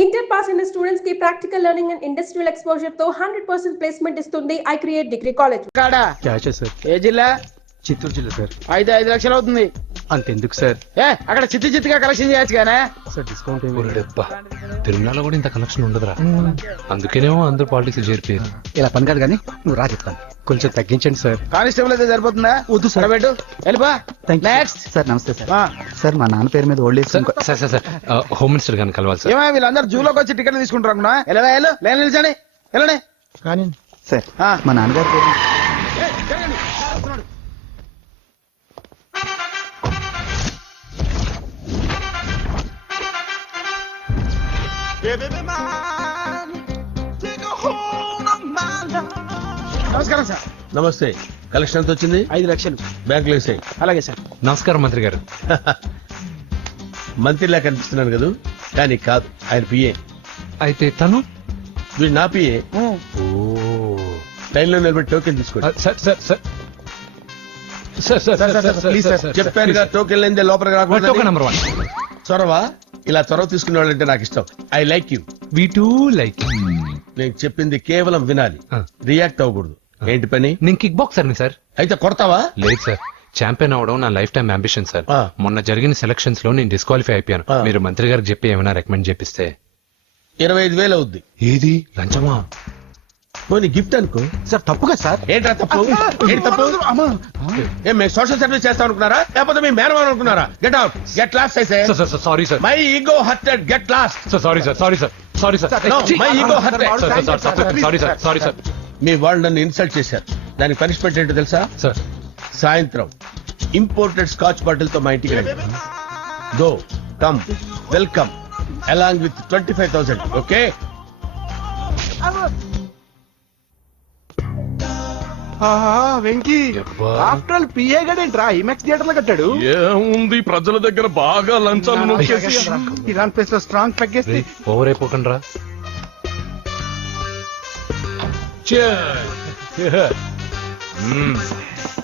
Inter pass అయిన students కి practical learning and industrial exposure తో 100% ప్లేస్మెంట్ ఇస్తుంది ఐ క్రియేట్ డిగ్రీ కాలేజ్. ఏ జిల్లా? చిత్తూరు జిల్లా సార్. 5 లక్షలు అవుతుంది. అంతెందుకు సార్? అక్కడ చిత్తుగా కలెక్షన్ చేయొచ్చు కానీ సార్ డిస్కౌంట్ తిరుమలలో కూడా ఇంత కలెక్షన్ ఉండదురా, అందుకేనేమో అందరూ పాలిటిక్స్ చేరిపోయారు. ఇలా పని కాదు కానీ నువ్వు రా చెప్తాను. కొంచెం తగ్గించండి సార్. కానిస్టేబుల్ అయితే సరిపోతుందా? వద్దు సార్. పెట్టు వెళ్ళిపో. నెక్స్ట్ సార్ నమస్తే సార్. సార్ మా నాన్న పేరు మీద old age sir sir sir sir home minister గారిని కలవాలి సార్. ఏమో వీళ్ళందరూ జూలోకి వచ్చి టికెట్లు తీసుకుంటారు. లైన్ నిలిచండి, వెళ్ళండి. కానీ సార్ మా నాన్నగారి పేరు నమస్కారం సార్. నమస్తే. కలెక్షన్ ఎంత వచ్చింది? 5 లక్షలు. బ్యాంకులో వేసాయి. అలాగే సార్. నమస్కారం మంత్రి గారు. మంత్రిలా కనిపిస్తున్నాను కదా, కానీ కాదు, ఆయన పిఏ. అయితే తను వీడు నా పిఏ. లైన్ లో నిలబెట్టి టోకెన్ తీసుకోండి. Sir sir sir sir sir sir please sir చెప్పానుగా, టోకెన్ లేనిదే లోపలికి రాకూడదు. Token number 1. చొరవ, ఇలా చొరవ తీసుకునే వాళ్ళంటే నాకు ఇష్టం. I like you. We two like. నేను చెప్పింది కేవలం వినాలి, రియాక్ట్ అవ్వకూడదు. ఏంటి పని? నేను కిక్ బాక్సర్ ని సార్. అయితే కొడతావా? లేదు సార్, ఛాంపియన్ అవడం నా లైఫ్ టైం అంబిషన్ సార్. మొన్న జరిగిన సెలక్షన్స్ లో నేను డిస్క్వాలిఫై అయిపోయాను. మీరు మంత్రి గారికి చెప్పి ఏమైనా రికమెండ్ చేపిస్తే. 25,000 అవుద్ది. ఏది లంచమా? పోనీ గిఫ్ట్ అనుకో. సార్ తప్పుగా సార్. ఏంట్రా తప్పు? ఏంటి తప్పు? ఏం మేము సోషల్ సర్వీస్ చేస్తాం అనుకున్నారా, లేకపోతే మీ మేనమాన్ అనుకున్నారా? Get out, get lost. అయితే sorry sir, my ego hurted, get lost. Sorry sir, sorry sir, sorry sir, my ego hurted. Sorry sir, sorry sir. మీ వాళ్ళు నన్ను ఇన్సల్ట్ చేశారు, దానికి పనిష్మెంట్ ఏంటో తెలుసా? సార్ సాయంత్రం ఇంపోర్టెడ్ స్కాచ్ బాటిల్ తో మా ఇంటికి రండి. Go come welcome along with 25,000. Okay? Venky after all PA గడేంట్రా ఇమెక్స్ థియేటర్ లో కట్టాడు. ఏముంది, ప్రజల దగ్గర బాగా లంచాలు నొక్కేసి ఇరాన్ ప్లేస్ లో స్ట్రాంగ్ తగ్గేసి ఓవర్ అయిపోకండి రా.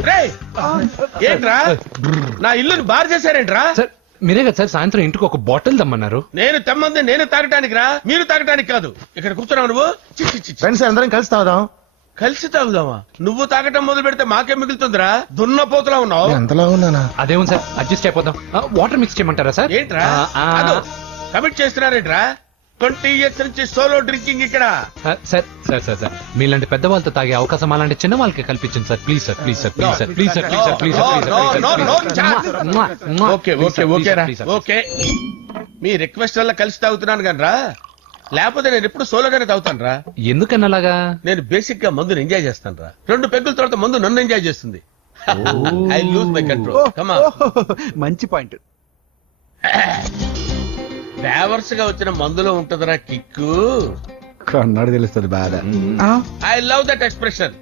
రేయ్, ఏంట్రా నా ఇల్లుని బార్ చేశారేంట్రా? సార్ మీరే కదా సార్ సాయంత్రం ఇంటికి ఒక బాటిల్ దమ్మన్నారు. నేను తెమ్మంది నేను తాగటానికి రా, మీరు తాగటానికి కాదు. ఇక్కడ కూర్చున్నావు నువ్వు. ఫ్రెండ్స్ అందరం కలిసి తాగుదాం. కలిసి తాగుదామా? నువ్వు తాగటం మొదలు పెడితే మాకే మిగులుతుందిరా. దున్నపోతులా ఉన్నావు. ఎంతలా ఉన్నానా? అదేమో సార్ అడ్జస్ట్ అయిపోదాం. వాటర్ మిక్స్ చేయమంటారా సార్? ఏంట్రా కమిట్ చేస్తున్నారేంట్రా? 20 years నుంచి సోలో డ్రింకింగ్ ఇక్కడ. సార్ సార్ సార్ సార్ మీలాంటి పెద్ద వాళ్ళతో తాగే అవకాశం అలాంటి చిన్న వాళ్ళకి కల్పించండి sir. Please sir, please sir, please sir, please sir, please sir, please sir. Okay okay okay రా, ఓకే. మీ రిక్వెస్ట్ వల్ల కలిసి తాగుతున్నాను కానీ రా, లేకపోతే నేను ఎప్పుడు సోలోగానే తాగుతాను రా. ఎందుకన్నా అలాగా? నేను బేసిక్ గా మందుని ఎంజాయ్ చేస్తాను రా. 2 పెగ్గుల తర్వాత మందు నన్ను ఎంజాయ్ చేస్తుంది. I lose my control. Come on. మంచి పాయింట్. ఫ్లేవర్స్ గా వచ్చిన మందులో ఉంటదిరా కిక్కు. కన్నాడు తెలుస్తుంది బాధ. I love that expression.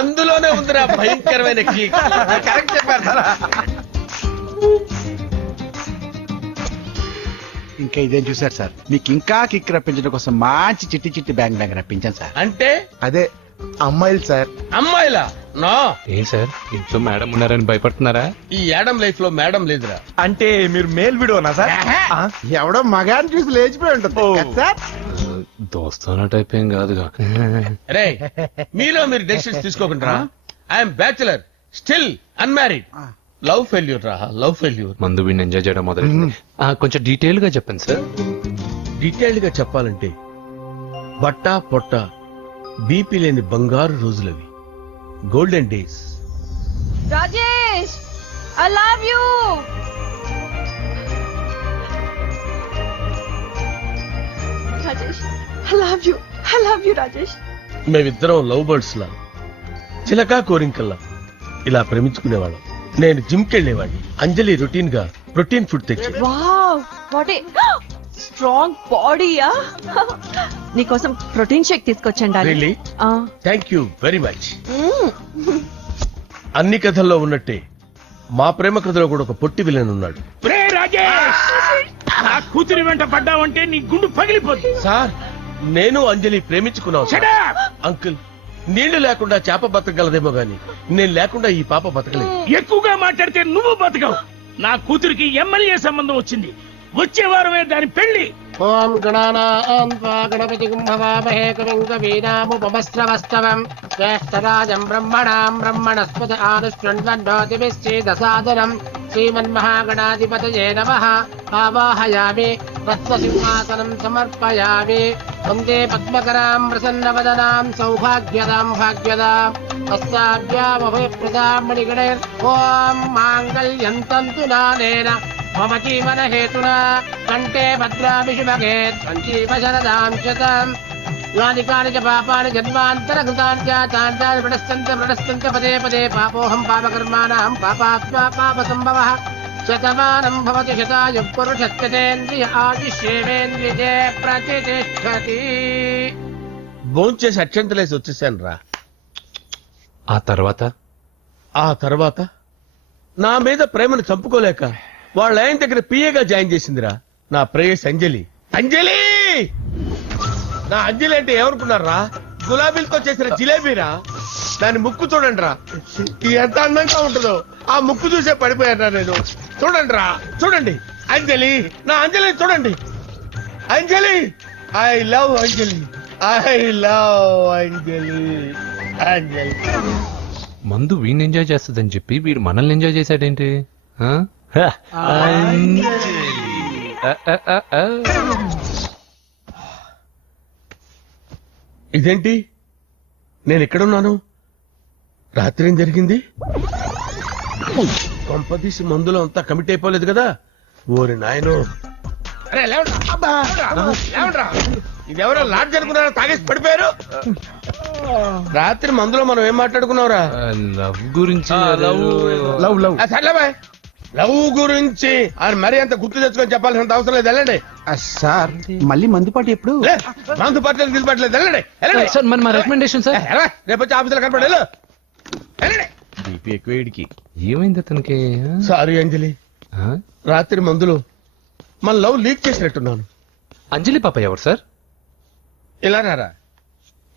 అందులోనే ఉందిరా భయంకరమైన కిక్. కరెక్ట్ చెప్పారు సార్. ఇంకా ఇదేం చూసారు సార్, మీకు ఇంకా కిక్ రప్పించడం కోసం మంచి చిట్టి చిట్టి బ్యాంగ్ రప్పించాను సార్. అంటే అదే అమ్మాయిలు సార్. అమ్మాయిలా? నో. ఏం సార్ ఇంట్లో మేడం ఉన్నారని భయపడుతున్నారా? ఈ యాడమ్ లైఫ్ లో మేడం లేదురా. అంటే మీరు మేల్ వీడియోనా సార్? ఎవడో మగాన్ని చూసి లేచిపోయి ఉంటుంది సార్. దోస్తానా టైప్ ఏం కాదుగా. రే, మీలో మీరు డెసిషన్స్ తీసుకోకుండా. I'm bachelor, still unmarried. Love failure రా, లవ్ ఫెయిల్యూర్. మందు వీడిని ఎంజాయ్ చేయడం మొదలు కొంచెం డీటెయిల్ గా చెప్పండి సార్. డీటెయిల్డ్ గా చెప్పాలంటే బట్టా పొట్ట బీపీ లేని బంగారు రోజులవి, golden days. Rajesh, I love you. Rajesh, I love you. I love you, Rajesh. మేమిద్దరం లవ్ బర్డ్స్ లా, చిలకా కోరింకల్లా ఇలా ప్రేమించుకునేవాళ్ళం. నేను జిమ్ కెళ్లేవాడిని. అంజలి రొటీన్ గా ప్రోటీన్ ఫుడ్ తెచ్చి. Wow, what a strong body, yeah. నీకోసం ప్రోటీన్ షేక్ తీసుకొచ్చండి. Really? Thank you very much. అన్ని కథల్లో ఉన్నట్టే మా ప్రేమ కథలో కూడా ఒక పొట్టి విలన్ ఉన్నాడు. కూతురి వెంట పడ్డావంటే నీ గుండు పగిలిపోతుంది. సార్, నేను అంజలి ప్రేమించుకున్నాను. అంకుల్, నీళ్లు లేకుండా చేప బతకగలదేమో గాని నేను లేకుండా ఈ పాప బతకలేదు. ఎక్కువగా మాట్లాడితే నువ్వు బతకవు. నా కూతురికి ఎమ్మెల్యే సంబంధం వచ్చింది. వచ్చే వారమే దాని పెళ్లి. ఓం గణానాం త్వా గణపతిం భవామహే కవిం కవీనాముపమస్రవస్తవం జ్యేష్ఠరాజం బ్రహ్మణాం బ్రహ్మణస్పతి ఆనుష్ఠ్వన్నోతిభిశ్చేదసాదనం శ్రీమన్మహాగణాధిపతయే నమః. ఆవాహయామి తత్వసింహాసనం సమర్పయామి. వందే పద్మకరాం ప్రసన్నవదనాం సౌభాగ్యదాం భాగ్యదాం హస్తాభ్యామభయప్రదాం మణిగణైర్. ఓం మాంగళ్యం తంతునానేన మమ జీవన హేతునా కంటే భద్రామి శుభగే సంజీవ శరదాం శతం. యాని కాని చ పాపాని జన్మాంతరకృతాని చాని ప్రణశ్చంత పదే పదే పాపోహం పాపకర్మాణం పాపాత్మా పాప సంభవః. శతమానం భవతి శతాయ పురుషస్యేంద్రియ ఆయుష్యేంద్రియే ప్రతిష్టతి. భోంచేసి అక్షంతలేసి వచ్చేసాను రా. ఆ తర్వాత నా మీద ప్రేమను చంపుకోలేక వాళ్ళ ఆయన దగ్గర పిఏగా జాయిన్ చేసిందిరా నా ప్రేయస్ అంజలి. అంజలి నా అంజలి అంటే ఏమనుకున్నారా? గులాబీలతో చేసిన జిలేబీరా. దాని ముక్కు చూడండి రా, ఎంత అందంగా ఉంటుందో. ఆ ముక్కు చూసే పడిపోయారా నేను. చూడండి రా, చూడండి అంజలి, నా అంజలి చూడండి. Anjali, I love Anjali, I love Anjali. Anjali మందు వీడిని ఎంజాయ్ చేస్తుందని చెప్పి వీడు మనల్ని ఎంజాయ్ చేశాడేంటి? ఆ? ఇదేంటి, నేను ఎక్కడున్నాను? రాత్రి ఏం జరిగింది? కొంపదీసి మందులో అంతా కమిట్ అయిపోలేదు కదా? ఓరి నాయనో. ఇదెవరో లాడ్జ్ అనుకున్నారా? తాగేసి పడిపోయారు. రాత్రి మందులో మనం ఏం మాట్లాడుకున్నావురా? లవ్ గురించి. లవ్ గురించి ఆయన మరీ అంత గుర్తు తెచ్చుకొని చెప్పాల్సినంత అవసరం లేదు. వెళ్ళండి సార్ మళ్ళీ మందుపాటి ఎప్పుడు? మందు పట్టలేదు గిలిపట్టలేదు. వెళ్ళండి సార్ మరి మా రికమెండేషన్ సార్. రేపు వచ్చి ఆఫీసులో కనపడి వెళ్ళండి. ఏమైంది అతనికి? సారీ అంజలి, రాత్రి మందులో మన లవ్ లీక్ చేసినట్టున్నాను. అంజలి పాప ఎవరు సార్? ఇలా రారా.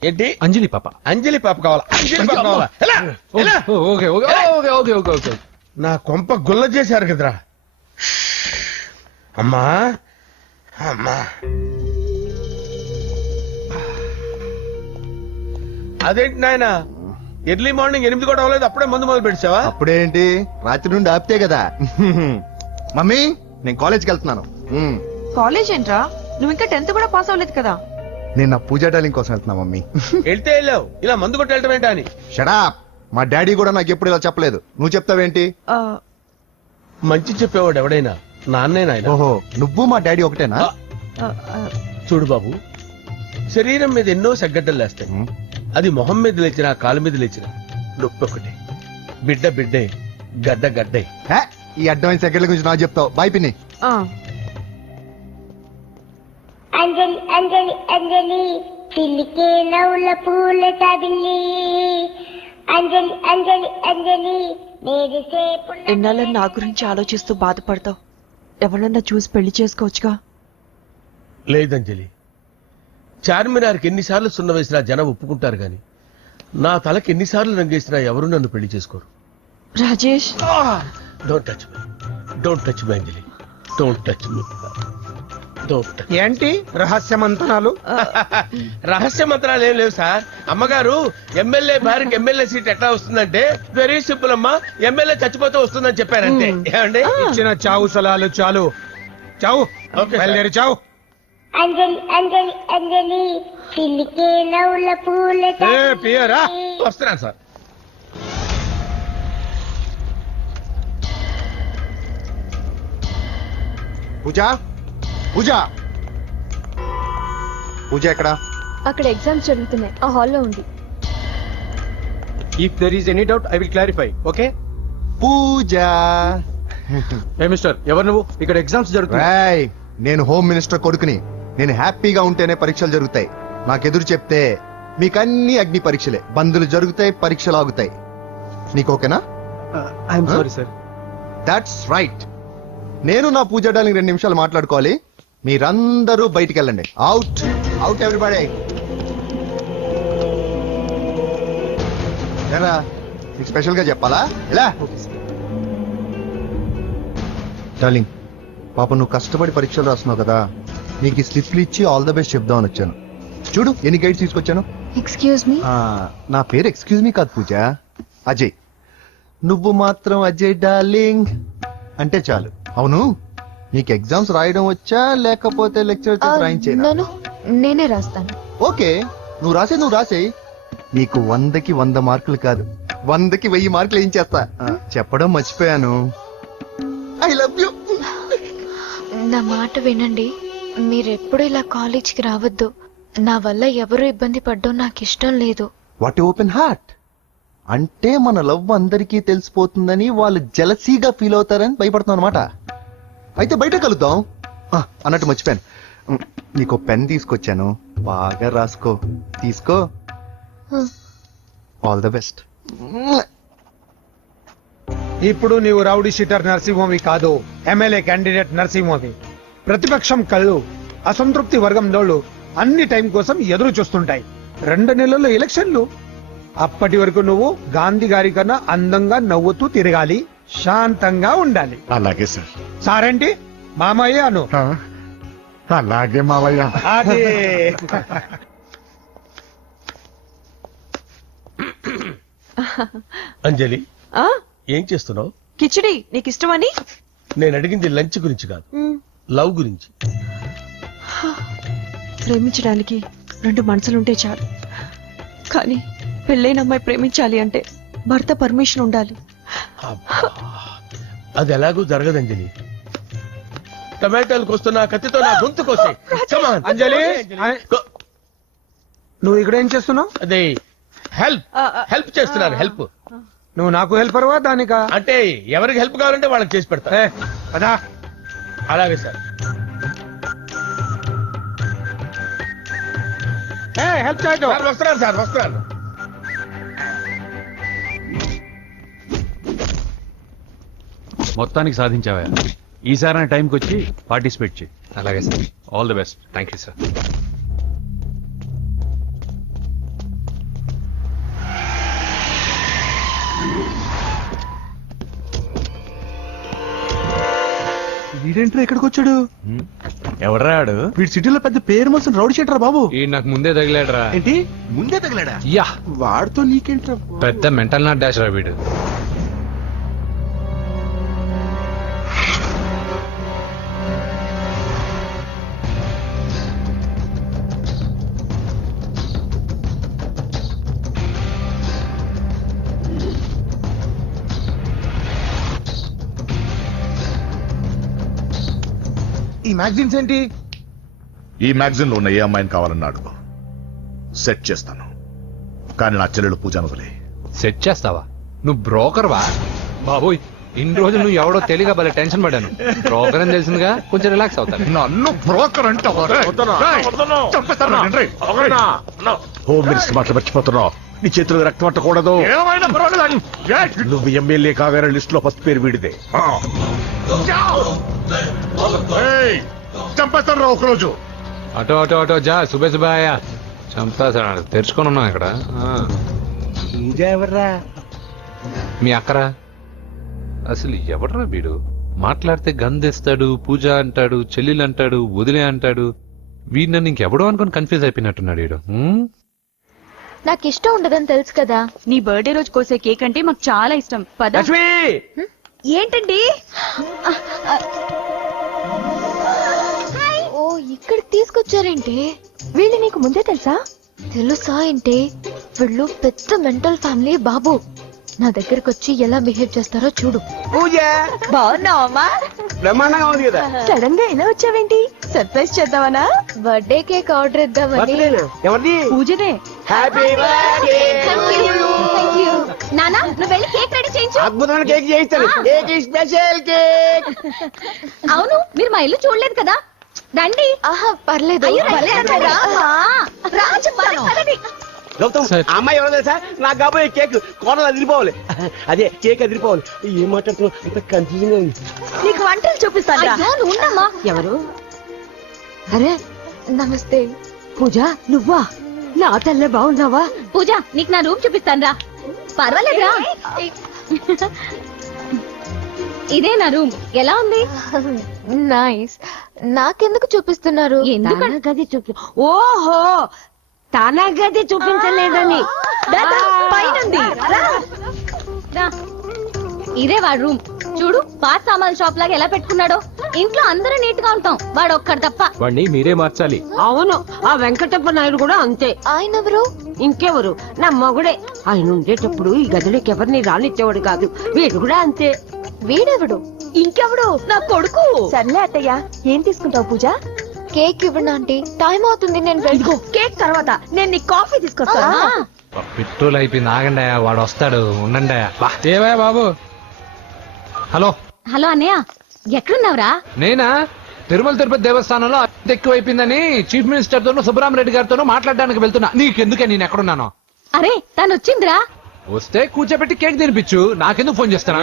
ఏంటి అంజలి పాప? అంజలి పాప కావాలా? అంజలి పాప కావాలా? Okay okay okay okay okay. నా కొంప గుల్ల చేశారు కదరా. అమ్మా అమ్మా, అదేంటి నాయన ఎర్లీ మార్నింగ్ 8 కూడా అవ్వలేదు, అప్పుడే మందు మొదలు పెడిచావా? అప్పుడేంటి, రాత్రి నుండి ఆపితే కదా. మమ్మీ నేను కాలేజ్కి వెళ్తున్నాను. కాలేజ్ ఏంట్రా? నువ్వు ఇంకా 10th కూడా పాస్ అవ్వలేదు కదా. నేను నా పూజా డాలింగ్ కోసం వెళ్తున్నా మమ్మీ. వెళ్తే వెళ్ళావు, ఇలా మందు కొట్టి వెళ్ళటం ఏంటా అని. షడాప్. మా డాడీ కూడా నాకు ఎప్పుడు ఇలా చెప్పలేదు. నువ్వు చెప్తావేంటి? ఆ, మంచి చెప్పేవాడు ఎవడైనా నాన్నే నాయన. ఓహో, నువ్వు మా డాడీ ఒకటేనా? ఆ, ఆ, చూడు బాబు, శరీరం మీద ఎన్నో సగ్గడ్డలు లేస్తాయి. అది మొహం మీద లేచినా కాలు మీద లేచినా నొప్పి ఒకటే. బిడ్డ బిడ్డే, గడ్డ గడ్డే. హే, ఈ అడ్వాన్స్ సెకండ్ల గురించి నాకు చెప్తావు. బాయ్ పిన్ని. ఆ. అంజలి అంజలి అంజలి పిల్లికే నవ్వుల పూల తబిల్లి. అంజలి అంజలి అంజలి నేరిసే ఎన్నాళ్ళని నా గురించి ఆలోచిస్తూ బాధపడతావు. ఎవరన్నా చూసి పెళ్లి చేసుకోవచ్చుగా. లేదంజలి, చార్మినార్కి ఎన్నిసార్లు సున్న వేసినా జనం ఒప్పుకుంటారు గాని నా తలకి ఎన్నిసార్లు రంగేసినా ఎవరు నన్ను పెళ్లి చేసుకోరు. Rajesh, don't touch me, don't touch me Anjali, don't touch me. ఏంటి రహస్య మంతనాలు? రహస్య మంత్రాలు ఏం లేవు సార్. అమ్మగారు ఎమ్మెల్యే భార్యకి ఎమ్మెల్యే సీట్ ఎట్లా వస్తుందంటే వెరీ సింపుల్ అమ్మా, ఎమ్మెల్యే చచ్చిపోతే వస్తుందని చెప్పారంటే. ఏమండి, ఇచ్చిన చావు సలాలు చాలు. చావు, బయలుదేరి చావు. అంజలి అంజలి అంజలి పిల్లికే నవ్వుల పూల పియరా వస్తున్నాను సార్. పూజ పూజ పూజ ఎక్కడ? అక్కడ ఎగ్జామ్స్ జరుగుతున్నాయి, ఆ హాల్లో ఉంది. If there is any doubt I will clarify. Okay Pooja. Hey mister, ఎవరు నువ్వు? ఇక్కడ ఎగ్జామ్స్ జరుగుతున్నాయి. నేను హోమ్ మినిస్టర్ కొడుకుని. నేను హ్యాపీగా ఉంటేనే పరీక్షలు జరుగుతాయి. నాకెదురు చెప్తే మీకన్నీ అగ్ని పరీక్షలే. బందులు జరుగుతాయి, పరీక్షలు ఆగుతాయి. నీకు ఓకేనా? I'm sorry sir. That's right. నేను నా పూజ డార్లింగ్ 2 నిమిషాలు మాట్లాడుకోవాలి. మీరందరూ బయటికి వెళ్ళండి. Out out everybody. ఎలా నీకు స్పెషల్ గా చెప్పాలా? ఎలా డార్లింగ్, పాప నువ్వు కష్టపడి పరీక్షలు రాస్తున్నావు కదా, నీకు ఈ స్లిప్లు ఇచ్చి ఆల్ ద బెస్ట్ చెప్దామని వచ్చాను. చూడు ఎన్ని గైడ్స్ తీసుకొచ్చాను. Excuse me. నా పేరు ఎక్స్క్యూజ్ మీ కాదు పూజ, అజయ్. నువ్వు మాత్రం అజయ్ డార్లింగ్ అంటే చాలు. అవును, నీకు ఎగ్జామ్స్ రాయడం వచ్చా లేకపోతే లెక్చర్ రాయించేనా? నేనే రాస్తాను. ఓకే, నువ్వు రాసేయి. నీకు 100కి 100 మార్కులు కాదు, 100కి 1000 మార్కులు ఏం చేస్తా. చెప్పడం మర్చిపోయాను, ఐ లవ్ యూ. నా మాట వినండి, మీరెప్పుడు ఇలా కాలేజ్కి రావద్దు. నా వల్ల ఎవరు ఇబ్బంది పడ్డం నాకు ఇష్టం లేదు. వాట్ ఓపెన్ హార్ట్ అంటే మన లవ్ అందరికీ తెలిసిపోతుందని వాళ్ళు జలసీగా ఫీల్ అవుతారని భయపడుతున్నాం అనమాట. అయితే బయట కలుద్దాం. అన్నట్టు మర్చిపోయాను, నీకు పెన్ తీసుకొచ్చాను, బాగా రాసుకో. తీసుకో. All the best. ఇప్పుడు నీవు రౌడీ షీటర్ నరసింహవి కాదు, ఎమ్మెల్యే క్యాండిడేట్ నరసింహవి. ప్రతిపక్షం కళ్ళు అసంతృప్తి వర్గంలోళ్ళు అన్ని టైం కోసం ఎదురు చూస్తుంటాయి. 2 నెలల్లో ఎలక్షన్లు. అప్పటి వరకు నువ్వు గాంధీ గారి కన్నా అందంగా నవ్వుతూ తిరగాలి, శాంతంగా ఉండాలి. అలాగే సార్. సారేంటి మామయ్య అను. అలాగే మావయ్య. అదే. అంజలి, ఏం చేస్తున్నావు? కిచిడి నీకు ఇష్టమని. నేను అడిగింది లంచ్ గురించి కాదు, లవ్ గురించి. ప్రేమించడానికి 2 మనసులుంటే చాలు, కానీ పెళ్ళైన అమ్మాయి ప్రేమించాలి అంటే భర్త పర్మిషన్ ఉండాలి. అది ఎలాగూ జరగదు అంజలి. టమాటాలు కోస్తున్నా కత్తితో నా గొంతు కోసే. అంజలి, నువ్వు ఇక్కడ ఏం చేస్తున్నావు? అదే హెల్ప్ చేస్తున్నాను. హెల్ప్. నువ్వు నాకు హెల్పర్వా దానికా? అంటే ఎవరికి హెల్ప్ కావాలంటే వాళ్ళకి చేసి పెడతా. పదా. అలాగే సార్. హెల్ప్ చేయడం. వస్తున్నాను సార్, వస్తున్నాను. మొత్తానికి సాధించావా? ఈసారి టైంకి వచ్చి పార్టిసిపేట్ చేయి. అలాగే sir. All the best. Thank you sir. వీడేంట్రా ఎక్కడికి వచ్చాడు? ఎవడరాడు? వీడి సిటీలో పెద్ద పేరు మోసిన రౌడీ షీటర్ బాబు. ఈ నాకు ముందే తగిలాడరా. ఏంటి ముందే తగిలాడా? యా, వాడితో నీకేంట్రా? పెద్ద మెంటల్ నాట్ డాష్ రా వీడు. ఈ మ్యాగజైన్స్ ఏంటి? ఈ మ్యాగజైన్ లో ఉన్న ఏ అమ్మాయిని కావాలన్నాడు సెట్ చేస్తాను, కానీ నా చెల్లెలు పూజను వదిలే. సెట్ చేస్తావా? నువ్వు బ్రోకర్ వా బాబోయ్? ఇన్ని రోజులు నువ్వు ఎవడో తెలియక భలే టెన్షన్ పడ్డాను. బ్రోకర్ అని తెలిసిందిగా కొంచెం రిలాక్స్ అవుతాను. నన్ను బ్రోకర్ అంటే హోమ్ మినిస్టర్ మాటలు మర్చిపోతున్నావు. నీ చేతులు రక్తం పట్టకూడదు. నువ్వు ఎమ్మెల్యే కాగానే లిస్ట్ లో ఫస్ట్ పేరు వీడిదే. చంపేస్తాను ఒకరోజు. అటో అటో అటో జా. సుబే సుబాయ చంపేస్తాడు. తెరుచుకొని ఉన్నాను ఇక్కడ. ఎవర్రా? మీ అక్కరా? అసలు ఎవడరా వీడు? మాట్లాడితే గంధేస్తాడు, పూజ అంటాడు, చెల్లెలు అంటాడు, వదిలే అంటాడు. వీడు నన్ను ఇంకెవడో అనుకుని కన్ఫ్యూజ్ అయిపోయినట్టున్నాడు వీడు. నాకు ఇష్టం ఉండదని తెలుసు కదా. నీ బర్త్డే రోజు కోసే కేక్ అంటే మాకు చాలా ఇష్టం. పద. ఏంటండి? ఓ, ఇక్కడికి తీసుకొచ్చారేంటి? వీళ్ళు నీకు ముందే తెలుసా? తెలుసా ఏంటి? వీళ్ళు పెద్ద మెంటల్ ఫ్యామిలీ బాబు. నా దగ్గరకు వచ్చి ఎలా బిహేవ్ చేస్తారో చూడు. పూజ బాగున్నావమ్మా? బ్రహ్మాండంగా ఉంది కదా. సడన్ గా ఎలా వచ్చావేంటి? సర్ప్రైజ్ చేద్దామనా? బర్త్డే కేక్ ఆర్డర్ ఇద్దామని. ఎవరిది? పూజనే. Happy birthday. Thank you. నానా, నువ్వు వెళ్ళి కేక్ రెడీ చేయించు. అద్భుతమైన కేక్ చేయిస్తాను. Cake special cake. అవును, మీరు మా ఇల్లు చూడలేదు కదా. రండి. ఆహా, పర్లేదు. గౌతమ్, ఆ అమ్మాయి ఎవరో తెలుసా? నాకు కాబోయే కేక్ కోడలు అదిరిపోవాలి. అదే కేక్ అదిరిపోవాలి. ఏం మాట్లాడుతున్నావు? ఇంత కన్ఫ్యూజన్ ఉంది. నీకు వంటలు చూపిస్తాను. ఉండమ్మా. ఎవరు? అరే, నమస్తే. పూజ, నువ్వా? నా తల్లే బాగున్నావా? పూజ, నీకు నా రూమ్ చూపిస్తాను రా. పర్వాలేదురా. ఇదే నా రూమ్. ఎలా ఉంది? నైస్. నాకెందుకు చూపిస్తున్నారు? ఎందుకంటే గది ఓహో తన గది చూపించలేదని. ఇదే వాడు రూమ్. చూడు పాత సామాన్ షాప్ లాగా ఎలా పెట్టుకున్నాడో. ఇంట్లో అందరూ నీట్ గా ఉంటాం, వాడు ఒక్కడు తప్ప. వాడిని మీరే మార్చాలి. అవును, ఆ వెంకటప్ప నాయుడు కూడా అంతే. ఆయన ఎవరు? ఇంకెవరు, నా మొగుడే. ఆయన ఉండేటప్పుడు ఈ గదిలోకి ఎవరిని రానిచ్చేవాడు కాదు. వీడు కూడా అంతే. వీడెవడు? ఇంకెవడు, నా కొడుకు. సర్లే అత్తయ్య, ఏం తీసుకుంటావు పూజ? కేక్ ఇవ్వండి ఆంటీ, టైం అవుతుంది. నేను కేక్ తర్వాత నేను నీ కాఫీ తీసుకొస్తాను. పెట్రోల్ అయిపోయింది, ఆగండి, వాడు వస్తాడు, ఉండండి. ఏవా బాబు. హలో హలో అన్నయ్య, ఎక్కడున్నావురా? నేనా తిరుమల తిరుపతి దేవస్థానంలో అత్యంత ఎక్కువైపోయిందని చీఫ్ మినిస్టర్ తోనూ సుబ్బరామరెడ్డి గారితోనూ మాట్లాడడానికి వెళ్తున్నా. నీకెందుకే నేను ఎక్కడున్నాను? అరే తను వచ్చిందిరా. వస్తే కూర్చోబెట్టి కేక్ తినిపించు, నాకెందుకు ఫోన్ చేస్తాను?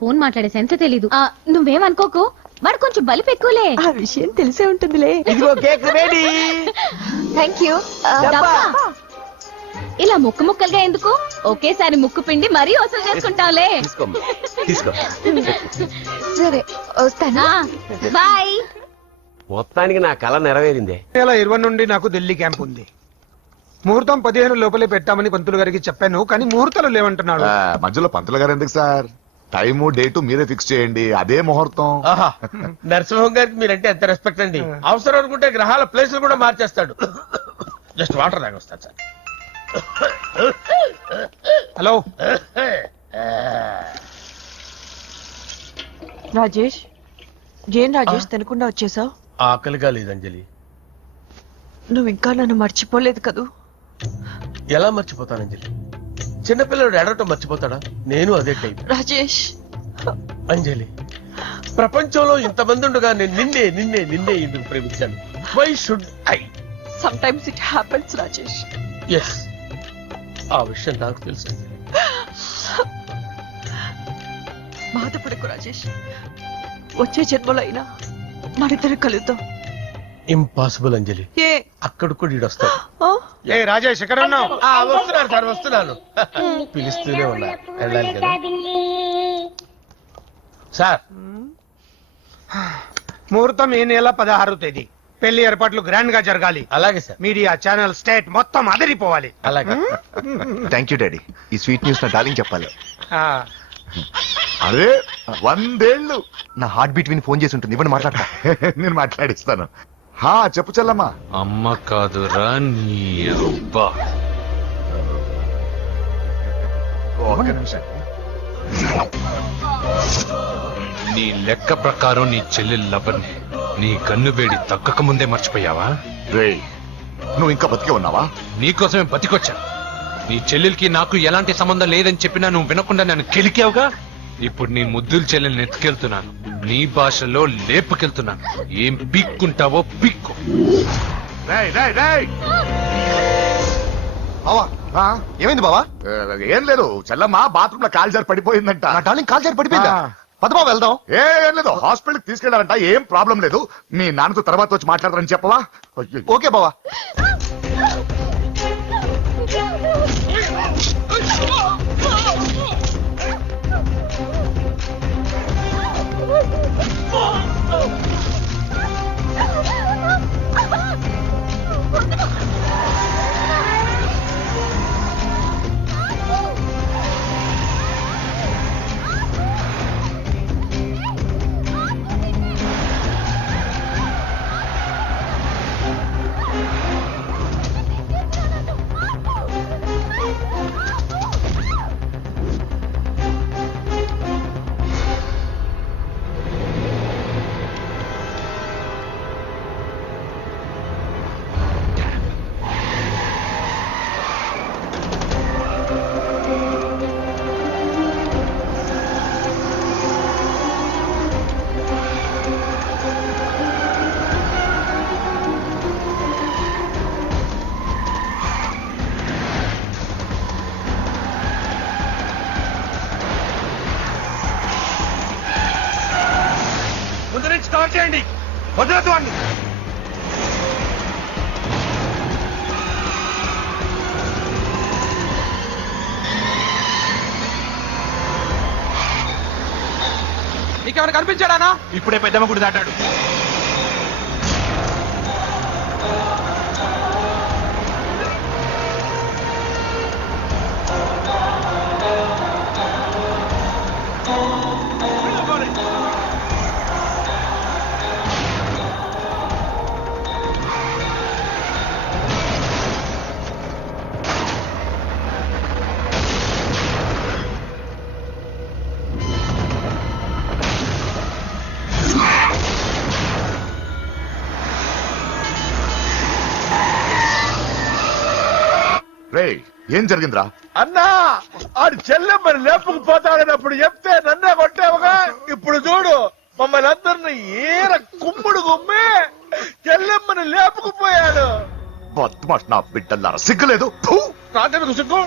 ఫోన్ మాట్లాడే సెన్స్ తెలీదు. నువ్వేమనుకోకు, వాడు కొంచెం బలిపు ఎక్కువలే. ఆ విషయం తెలిసే ఉంటుందిలే. ఇదిగో కేక్ రెడీ. Thank you. ఇలా ముక్కు ముక్కలుగా ఎందుకు, ఒకేసారి ముక్కు పిండి మరీ వసూలు చేసుకుంటావులే. సరే వస్తానా, బాయ్. మొత్తానికి నా కళ నెరవేరిందే. 2020 నుండి నాకు ఢిల్లీ క్యాంప్ ఉంది. ముహూర్తం 15 లోపలే పెట్టామని పంతులు గారికి చెప్పాను, కానీ ముహూర్తాలు లేవంటున్నాడు. మధ్యలో పంతులు గారు ఎందుకు సార్? టైము డేటు మీరే ఫిక్స్ చేయండి, అదే ముహూర్తం. నరసింహం గారికి మీరంటే ఎంత రెస్పెక్ట్ అండి. అవసరం అనుకుంటే గ్రహాల ప్లేసులు కూడా మార్చేస్తాడు. జస్ట్ వాటర్ తాగొస్తాడు సార్. హలో రాజేష్, ఏం రాజేష్ తినకుండా వచ్చేసావు? ఆకలిగా లేదు అంజలి. నువ్వు ఇంకా నన్ను మర్చిపోలేదు కదూ? ఎలా మర్చిపోతాను అంజలి? చిన్నపిల్లడు ఏడవటం మర్చిపోతాడా? నేను అదే టైప్. రాజేష్ అంజలి, ప్రపంచంలో ఇంతమంది ఉండగా నేను నిన్నే నిన్నే నిన్నే ఎందుకు ప్రేమించాను? Why should I? Sometimes it happens Rajesh. Yes, ఆ విషయం నాకు తెలుసు. బాధపడకు రాజేష్, వచ్చే జన్మలో అయినా మనిద్దరు కలుద్దాం. ఇంపాసిబుల్ అంజలి. ఏ అక్కడ కూడా ఈడొస్తాడు. ఏ రాజేష్ ఎక్కడ ఉన్నావు? వస్తున్నాను సార్, వస్తున్నాను. పిలుస్తూనే ఉన్నా, వెళ్ళాలి కదా సార్. ముహూర్తం ఈ నెల 16వ తేదీ. పెళ్లి ఏర్పాట్లు గ్రాండ్ గా జరగాలి. అలాగే సార్. మీడియా ఛానల్ స్టేట్ మొత్తం అదిరిపోవాలి. అలాగే. థ్యాంక్ యూ డాడీ, ఈ స్వీట్ న్యూస్ నా డార్లింగ్ చెప్పాలి. అరే 100 ఏళ్ళు. నా హార్ట్ బీట్ విని ఫోన్ చేసి ఉంటుంది, ఇవ్వండి మాట్లాడతా. నేను మాట్లాడిస్తాను. చెప్పు చెల్లమ్మా. అమ్మ కాదురా నీ అబ్బా. ఒక్క నిమిషం. నీ లెక్క ప్రకారం నీ చెల్లెలు లవర్ని నీ కన్ను వేడి తగ్గక ముందే మర్చిపోయావా? రేయ్, నువ్వు ఇంకా బతికే ఉన్నావా? నీకోసమే బతికొచ్చాను. నీ చెల్లెలకి నాకు ఎలాంటి సంబంధం లేదని చెప్పినా నువ్వు వినకుండా నన్ను కెలికావుగా. ఇప్పుడు నీ ముద్దుల చెల్లెల్ని ఎత్తుకెళ్తున్నాను, నీ భాషలో లేపుకెళ్తున్నాను. ఏం పీక్కుంటావో పీక్కు. బావా, ఏమైంది బావా? ఏం లేదు, చెల్లమ్మ బాత్రూమ్ లో కాలు జారి పడిపోయిందంట. నా డార్లింగ్ కాల్ చేరి పడిపోయిందా? పదమా వెళ్దాం. ఏం లేదు, హాస్పిటల్కి తీసుకెళ్లారంట. ఏం ప్రాబ్లం లేదు. మీ నాన్నతో తర్వాత వచ్చి మాట్లాడరని చెప్పవా? ఓకే బావా. స్టార్ట్ చేయండి, వదలొద్దు వాడిని. నీకేమైనా కనిపించాడానా? ఇప్పుడే పెద్దమ్మ గుడి దాటాడు. రే ఏం జరిగిందిరా? అన్నా ఆడు చెల్లెమ్మని లేపుకుపోతాడన్నప్పుడు చెప్తే నన్నే కొట్టావుగా. ఇప్పుడు చూడు మమ్మల్ని అందరిని ఏర కుమ్ముడు గుమ్మి చెల్లెమ్మని లేపుకుపోయాడు. బద్మాష్ నా బిడ్డల్లారా, సిగ్గులేదు? నాకెందుకు సిగ్గు?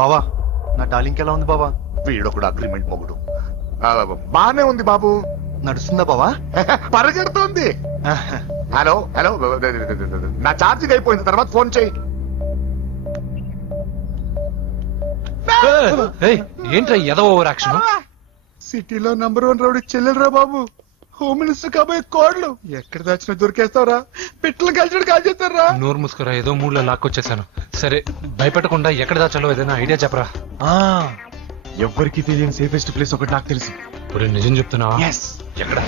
బావా నా డార్లింగ్ ఎలా ఉంది బావా? వీడొకడు అగ్రిమెంట్ మొగుడు. బానే ఉంది బాబు. నడుస్తుందా బావా? పరిగెడుతుంది. హలో హలో, నా ఛార్జింగ్ అయిపోయిన తర్వాత ఫోన్ చేయి. ఏంట్రా ఎదవ ఓవర్ యాక్షన్? సిటీలో నంబర్ 1 రౌడీ చెల్లెలరా బాబు. హోమ్ మినిస్టర్ కాబోయే కోడ్లు ఎక్కడ దాచిన దొరికేస్తావరా? పిట్టలు కలిసి కాల్చేస్తారా? నోరు ముసుకురా, ఏదో మూడ్లో లాక్కొచ్చేసాను. సరే భయపెట్టకుండా ఎక్కడ దాచాలో ఏదైనా ఐడియా చెప్పరా. ఎవ్వరికి తెలియని సేఫెస్ట్ ప్లేస్ ఒకటి నాకు తెలుసు. ఇప్పుడు నిజం చెప్తున్నా? ఎక్కడ?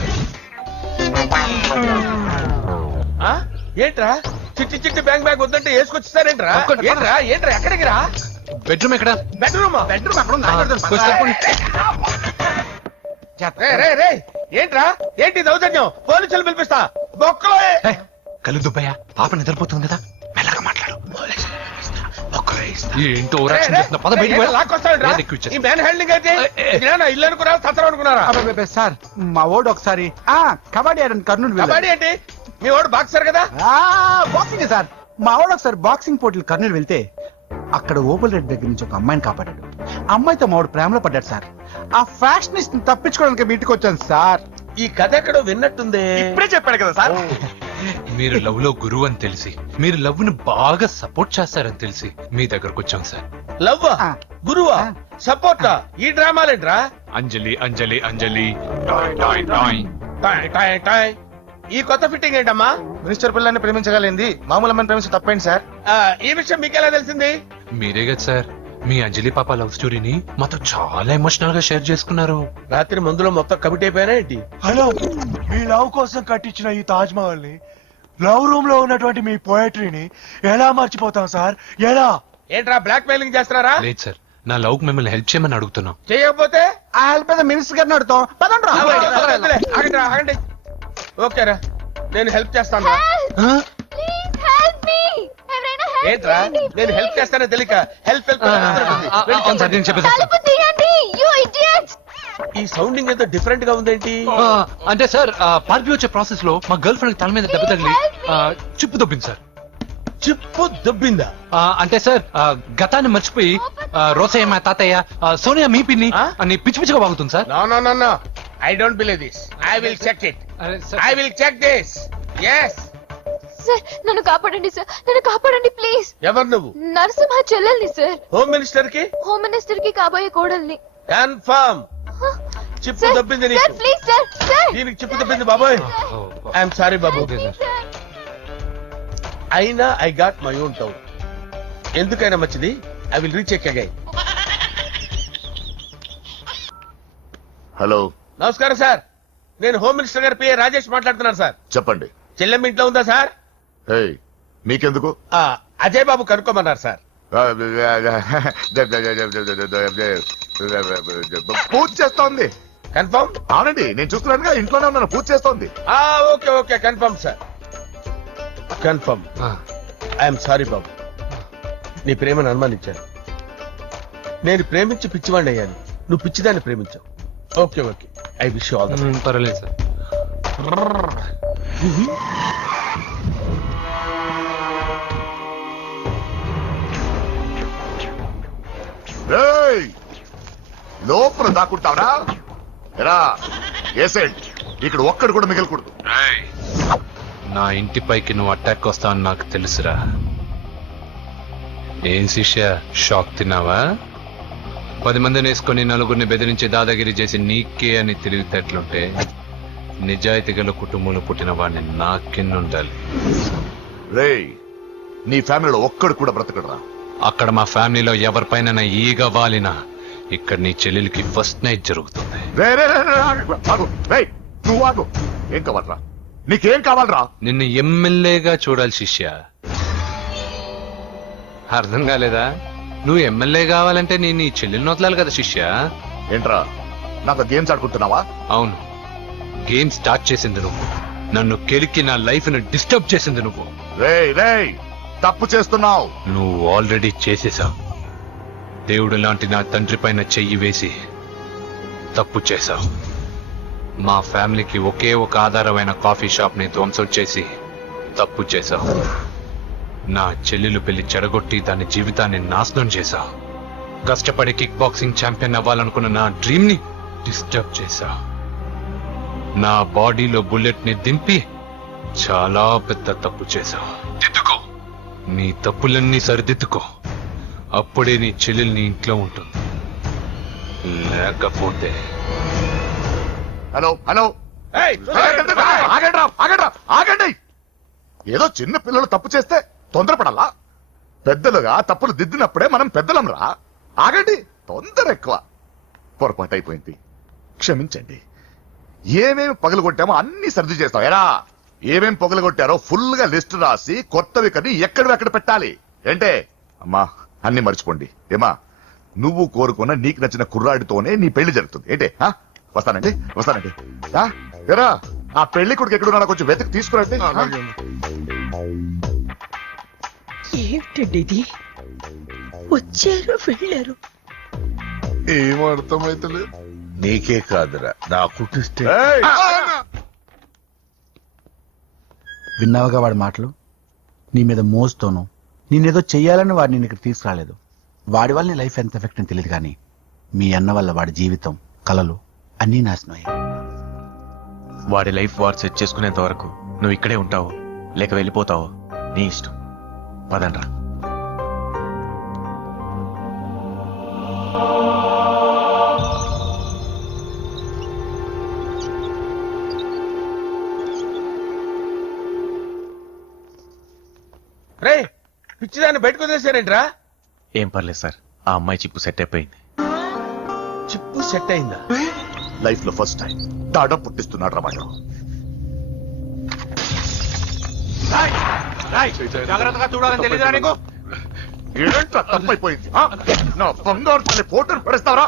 ఏంట్రా చిట్టి చిట్టి బ్యాంక్ బ్యాగ్ వద్దంటే వేసుకొచ్చిస్తారేంట్రా? ఏంట్రా ఏంట్రా ఎక్కడికి రా? బెడ్రూమ్ ఎక్కడ? బెడ్రూమ్ బెడ్రూమ్ అక్కడ ఏంట్రా ఏంటి దౌర్జన్యం? పోలీసులు పిలిపిస్తా. బొక్కలో కళ్ళు దుబ్బయ్య, పాప నిద్రపోతుంది కదా, మెల్లగా మాట్లాడు. ఏంటో ఓవర్ యాక్షన్ చేస్తున్నా, పద బయటికి వెళ్ళు. ఈ మ్యాన్ హ్యాండ్లింగ్ అయితే ఇల్లు అనుకున్నారా సత్రం అనుకున్నారా? సార్ మా ఓడు ఒకసారి కబడ్డీ ఆడని కర్నూలు కబడ్డీ ఏంటి? మీ వాడు బాక్సర్ కదా? Boxing sir. మా వాడు ఒకసారి బాక్సింగ్ పోటీలు కర్నూలు వెళ్తే అక్కడ ఓబుల్ రెడ్డి దగ్గర నుంచి ఒక అమ్మాయిని కాపాడాడు. అమ్మాయితో మా వాడు ప్రేమలో పడ్డాడు సార్. ఆ ఫ్యాషనిస్ట్ తప్పించుకోవడానికి మీ ఇంటికి వచ్చాను సార్. ఈ కథ ఎక్కడో విన్నట్టుంది. ఇప్పుడే చెప్పాడు కదా సార్. మీరు లవ్ లో గురువు అని తెలిసి, మీరు లవ్ ను బాగా సపోర్ట్ చేస్తారని తెలిసి మీ దగ్గరకు వచ్చాం సార్. లవ్ గురువా సపోర్టా? ఈ డ్రామాలేంట్రా? అంజలి అంజలి అంజలి ఈ కొత్త ఫిట్టింగ్ ఏంటమ్మా? మినిస్టర్ పిల్లల్ని ప్రేమించగలిగింది మామూలు అమ్మని ప్రేమించి తప్పేంటి సార్? ఈ విషయం మీకెలా తెలిసింది? మీరే కదా సార్ మీ అంజలి పాప లవ్ స్టోరీని మాతో చాలా ఎమోషనల్ గా షేర్ చేసుకున్నారు. రాత్రి మందులో మొత్తం కమిట్ అయిపోయినా ఏంటి? హలో, మీ లవ్ కోసం కట్టించిన ఈ తాజ్ మహల్ ని, లవ్ రూమ్ లో ఉన్నటువంటి మీ పోయట్రీని ఎలా మర్చిపోతాం సార్? ఎలా? ఏంట్రా బ్లాక్ మెయిలింగ్ చేస్తున్నారా? లేదు సార్, నా లవ్ కు మిమ్మల్ని హెల్ప్ చేయమని అడుగుతున్నాం. చేయకపోతే ఆ హెల్ప్ అయితే మినిస్టర్ గారిని అడుగుతాం. ఆగండి. ఓకేరా, నేను హెల్ప్ చేస్తాను. ఏంట్రా నేను హెల్ప్ చేస్తానో తెలియక హెల్ప్ ఈ సౌండింగ్ ఏదో డిఫరెంట్ గా ఉందేంటి? అంటే సార్ పార్టీ వచ్చే ప్రాసెస్ లో మా గర్ల్ ఫ్రెండ్ తల మీద దెబ్బ తగిలి చిప్పు దొబ్బింది సార్. చిప్పు దొబ్బిందా? అంటే సార్ గతాన్ని మర్చిపోయి రోసయ్య మా తాతయ్య, సోనియా మీ పిన్ని అని పిచ్చి పిచ్చిగా వాగుతుంది sir. No I don't believe this. I will check it. I will check this. yes sir నన్ను కాపాడండి సార్, నన్ను కాపాడండి ప్లీజ్. ఎవరు నువ్వు? నరసింహ చెల్లెల్ని సార్. హోమ్ మినిస్టర్ కి? హోమ్ మినిస్టర్ కి కాబోయే కోడల్ని. కన్ఫర్మ్. చిప్పు దొబ్బింది నీకు. Please sir. దీనికి చిప్పు దొబ్బింది బాబోయ్. ఐఎమ్ సారీ బాబు. అయినా I got my own town. ఎందుకైనా మంచిది I will recheck again. Hello, నమస్కారం సార్. నేను హోమ్ మినిస్టర్ గారి పిఏ రాజేష్ మాట్లాడుతున్నాను సార్. చెప్పండి. చెల్లెమ్మ ఇంట్లో ఉందా సార్? మీకెందుకు? అజయ్ బాబు కనుక్కోమన్నారు సార్. పూజ చేస్తోంది. కన్ఫర్మ్? అవునండి, నేను చూస్తున్నానుగా, ఇంట్లోనే ఉన్నాను. పూజ చేస్తోంది. Okay confirm sir. Confirm. I'm sorry బాబు, నీ ప్రేమను అనుమానించాను. నేను ప్రేమించి పిచ్చివాడిని అయ్యాను, నువ్వు పిచ్చిదాన్ని ప్రేమించావు. Okay I wish you all the best. పర్వాలేదు సార్. లోపల దాక్కుంటావరా? ఎరా ఏసెంట్, ఇక్కడ ఒక్కడు కూడా మిగలకూడదు. నా ఇంటిపైకి నువ్వు అటాక్ వస్తావని నాకు తెలుసురా. ఏం శిష్య, షాక్ తిన్నావా? 10 మందిని వేసుకొని నలుగురిని బెదిరించి దాదాగిరి చేసి నీకే అని తెలివితేటలుంటే నిజాయితీ గల కుటుంబంలో పుట్టిన వాడిని నాకెన్నుండాలి. రేయ్, నీ ఫ్యామిలీలో ఒక్కడు కూడా బ్రతకడరా? అక్కడ మా ఫ్యామిలీలో ఎవరిపైన ఈగ వాలినా ఇక్కడ నీ చెల్లెలికి ఫస్ట్ నైట్ జరుగుతుంది. నువ్వు ఆగు. ఏం కావాలరా? నీకేం కావాలరా? నిన్ను ఎమ్మెల్యేగా చూడాలి శిష్య. అర్థం కాలేదా? నువ్వు ఎమ్మెల్యే కావాలంటే నేను నీ చెల్లెల్ని వదలాలి కదా శిష్య. ఏంట్రా, నాతో గేమ్స్ ఆడుకుంటున్నావా? అవును, గేమ్ స్టార్ట్ చేసింది నువ్వు. నన్ను కెలికి నా లైఫ్ ను డిస్టర్బ్ చేసింది నువ్వు. రేయ్, తప్పు చేస్తున్నావు. నువ్వు ఆల్రెడీ చేసేశావు. దేవుడు లాంటి నా తండ్రి పైన చెయ్యి వేసి తప్పు చేశావు. మా ఫ్యామిలీకి ఒకే ఒక ఆధారమైన కాఫీ షాప్ ని ధ్వంసం చేసి తప్పు చేశావు. నా చెల్లెలు పెళ్లి చెడగొట్టి దాని జీవితాన్ని నాశనం చేశావు. కష్టపడి కిక్ బాక్సింగ్ ఛాంపియన్ అవ్వాలనుకున్న నా డ్రీమ్ ని డిస్టర్బ్ చేశావు. నా బాడీలో బుల్లెట్ ని దింపి చాలా పెద్ద తప్పు చేశావు. దిద్దుకో, నీ తప్పులన్నీ సరిదిద్దుకో. అప్పుడే నీ చెల్లెలు నీ ఇంట్లో ఉంటుంది. లేకపోతే హలో ఆగండి. ఏదో చిన్న పిల్లలు తప్పు చేస్తే తొందరపడాలా? పెద్దలుగా తప్పులు దిద్దినప్పుడే మనం పెద్దలంరా. ఆగండి, తొందర ఎక్కువ. పొరపాటు అయిపోయింది, క్షమించండి. ఏమేమి పగలగొట్టామో అన్ని సర్ది చేస్తాం. ఎరా, ఏమేం పగలగొట్టారో ఫుల్ గా లిస్ట్ రాసి కొత్తవి కని ఎక్కడ పెట్టాలి. ఏంటే అమ్మా, అన్ని మర్చిపోండి. ఏమా, నువ్వు కోరుకున్న నీకు నచ్చిన కుర్రాడితోనే నీ పెళ్లి జరుగుతుంది. ఏంటే? వస్తానండి. ఎరా, ఆ పెళ్లి కొడుకు ఎక్కడున్నా కొంచెం వెతికి తీసుకురండి. ఏమిటండి ఇది? వచ్చారు వెళ్ళారు. ఏం అర్థమైతలేదు. నీకే కాదురా, నాకు ట్విస్ట్. విన్నావుగా వాడి మాటలు? నీ మీద మోస్తోను నేనేదో చెయ్యాలని వాడిని నేను ఇక్కడ తీసుకురాలేదు. వాడి వల్ల నీ లైఫ్ ఎంత ఎఫెక్ట్ అని తెలియదు, కానీ మీ అన్న వల్ల వాడి జీవితం, కలలు అన్నీ నాశనం అయ్యాయి. వాడి లైఫ్ వాడు సెట్ చేసుకునేంత వరకు నువ్వు ఇక్కడే ఉంటావు, లేక వెళ్ళిపోతావు, నీ ఇష్టం. పదండ్రా. రే, పిచ్చిదాన్ని బయటకు వదిలేశారేంట్రా? ఏం పర్లేదు సార్, ఆ అమ్మాయి చిప్పు సెట్ అయిపోయింది. చిప్పు సెట్ అయిందా? లైఫ్ లో ఫస్ట్ టైం తాడ పుట్టిస్తున్నాడు రా వాడు. జాగ్రత్తగా చూడాలని తెలియదా నీకు? ఏంట్రా తప్పైపోయింది? నా బంగారు తల్లి ఫోటోలు పడేస్తావరా?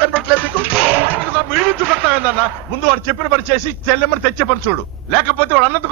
కనపడలేదు నీకు? చూపెడతావేందన్నా? ముందు వాడు చెప్పిన పని చేసి చెల్లెమ్మని తెచ్చే పని చూడు, లేకపోతే వాడు అన్నది